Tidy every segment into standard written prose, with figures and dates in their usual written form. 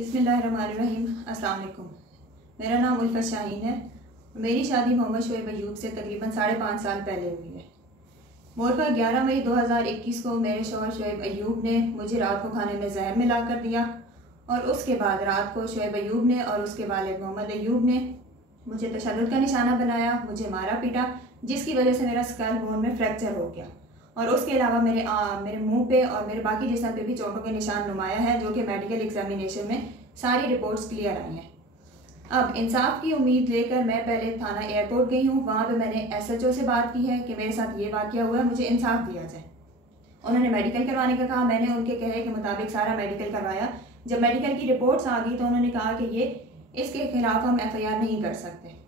बिस्मिल्लाहिर्रहमानिर्रहीम। अस्सलाम वालेकुम। मेरा नाम उल्फत शाहीन है। मेरी शादी मोहम्मद शोएब अयूब से तकरीबन 5.5 साल पहले हुई है। मोरका 11 मई 2021 को मेरे शौहर शोएब अयूब ने मुझे रात को खाने में जहर मिला कर दिया और उसके बाद रात को शोएब अयूब ने और उसके वालिद मोहम्मद अयूब ने मुझे तशद्दुद का निशाना बनाया, मुझे मारा पीटा, जिसकी वजह से मेरा स्कल बोन में फ्रैक्चर हो गया और उसके अलावा मेरे मुंह पे और मेरे बाकी जिस्म पे भी चोटों के निशान नुमाया है, जो कि मेडिकल एग्जामिनेशन में सारी रिपोर्ट्स क्लियर आई हैं। अब इंसाफ की उम्मीद लेकर मैं पहले थाना एयरपोर्ट गई हूँ। वहाँ पे मैंने SHO से बात की है कि मेरे साथ ये वाक़या हुआ है, मुझे इंसाफ दिया जाए। उन्होंने मेडिकल करवाने का कहा, मैंने उनके कहे के मुताबिक सारा मेडिकल करवाया। जब मेडिकल की रिपोर्ट्स आ गई तो उन्होंने कहा कि ये इसके खिलाफ हम FIR नहीं कर सकते।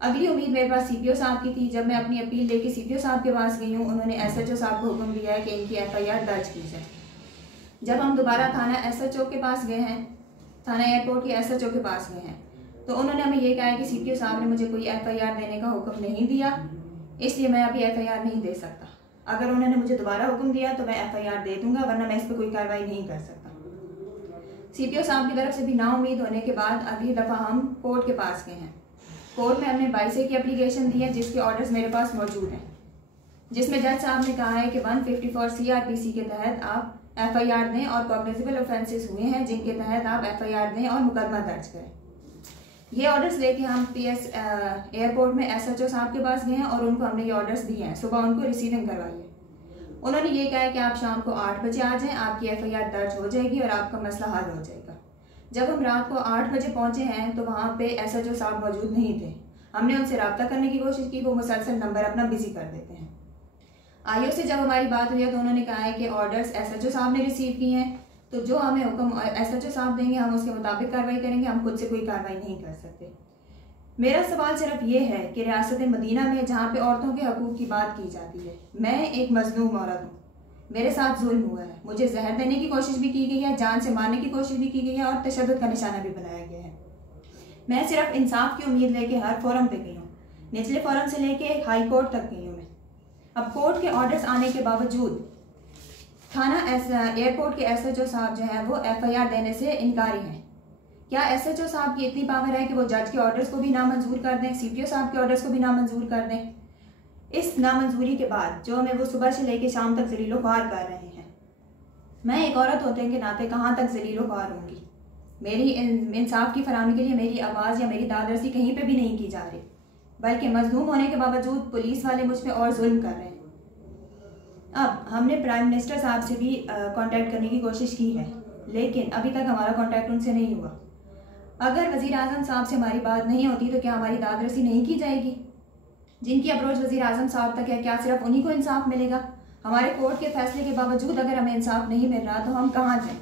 अगली उम्मीद मेरे पास CPO साहब की थी। जब मैं अपनी अपील लेके CPO साहब के पास गई हूँ, उन्होंने SHO साहब को हुक्म दिया है कि इनकी FIR दर्ज की जाए। जब हम दोबारा थाना SHO के पास गए हैं, थाना एयरपोर्ट के SHO के पास गए हैं, तो उन्होंने हमें ये कहा है कि CPO साहब ने मुझे कोई FIR देने का हुक्म नहीं दिया, इसलिए मैं अभी FIR नहीं दे सकता। अगर उन्होंने मुझे दोबारा हुक्म दिया तो मैं FIR दे दूंगा, वरना मैं इस पर कोई कार्रवाई नहीं कर सकता। CPO साहब की तरफ से भी नाउम्मीद होने के बाद अगली दफ़ा हम कोर्ट के पास गए हैं। कोर्ट में हमने 22A की एप्लीकेशन दी है, जिसके ऑर्डर्स मेरे पास मौजूद हैं, जिसमें जज साहब ने कहा है कि 154 CRPC के तहत आप FIR दें और कॉग्निजेबल ऑफेंसेस हुए हैं जिनके तहत आप FIR दें और मुकदमा दर्ज करें। ये ऑर्डर्स लेके हम PS एयरपोर्ट में SHO साहब के पास गए हैं और उनको हमने ये ऑर्डर्स दिए हैं। सुबह उनको रिसीविंग करवाई है। उन्होंने ये कहा है कि आप शाम को 8 बजे आ जाएं, आपकी FIR दर्ज हो जाएगी और आपका मसला हल हो जाएगा। जब हम रात को 8 बजे पहुंचे हैं तो वहाँ पे SHO साहब मौजूद नहीं थे। हमने उनसे रब्ता करने की कोशिश की, वो मुसलसल नंबर अपना बिजी कर देते हैं। IO से जब हमारी बात हुई है तो उन्होंने कहा है कि ऑर्डर्स SHO साहब ने रिसीव किए हैं, तो जो हमें हुक्म SHO साहब देंगे हम उसके मुताबिक कार्रवाई करेंगे, हम खुद से कोई कार्रवाई नहीं कर सकते। मेरा सवाल सिर्फ ये है कि रियासत मदीना में जहाँ पे औरतों के हकूक़ की बात की जाती है, मैं एक मजलूम औरत हूँ, मेरे साथ जुल्म हुआ है, मुझे जहर देने की कोशिश भी की गई है, जान से मारने की कोशिश भी की गई है और तशद्दुद का निशाना भी बनाया गया है। मैं सिर्फ इंसाफ की उम्मीद लेके हर फोरम पे गई हूँ, निचले फोरम से लेके हाई कोर्ट तक गई हूँ मैं। अब कोर्ट के ऑर्डर्स आने के बावजूद थाना एयरपोर्ट के SHO साहब जो है वो FIR देने से इनकारी हैं। क्या SHO साहब की इतनी पावर है कि वो जज के ऑर्डर्स को भी नामंजूर कर दें, CPO साहब के ऑर्डर्स को भी नामंजूर कर दें? इस नामंजूरी के बाद जो हमें वो सुबह से लेके शाम तक जलीलो ख्वार कर रहे हैं, मैं एक औरत होने के नाते कहाँ तक जलीलो ख्वार होंगी? मेरी इंसाफ की फराहमी के लिए मेरी आवाज़ या मेरी दादरसी कहीं पे भी नहीं की जा रही, बल्कि मजलूम होने के बावजूद पुलिस वाले मुझ पर और जुल्म कर रहे हैं। अब हमने प्राइम मिनिस्टर साहब से भी कांटेक्ट करने की कोशिश की है, लेकिन अभी तक हमारा कांटेक्ट उनसे नहीं हुआ। अगर वज़ीर आज़म साहब से हमारी बात नहीं होती तो क्या हमारी दादरसी नहीं की जाएगी? जिनकी अप्रोच वज़ीर आज़म साहब तक है, क्या सिर्फ उन्हीं को इंसाफ मिलेगा? हमारे कोर्ट के फैसले के बावजूद अगर हमें इंसाफ नहीं मिल रहा तो हम कहाँ जाएं?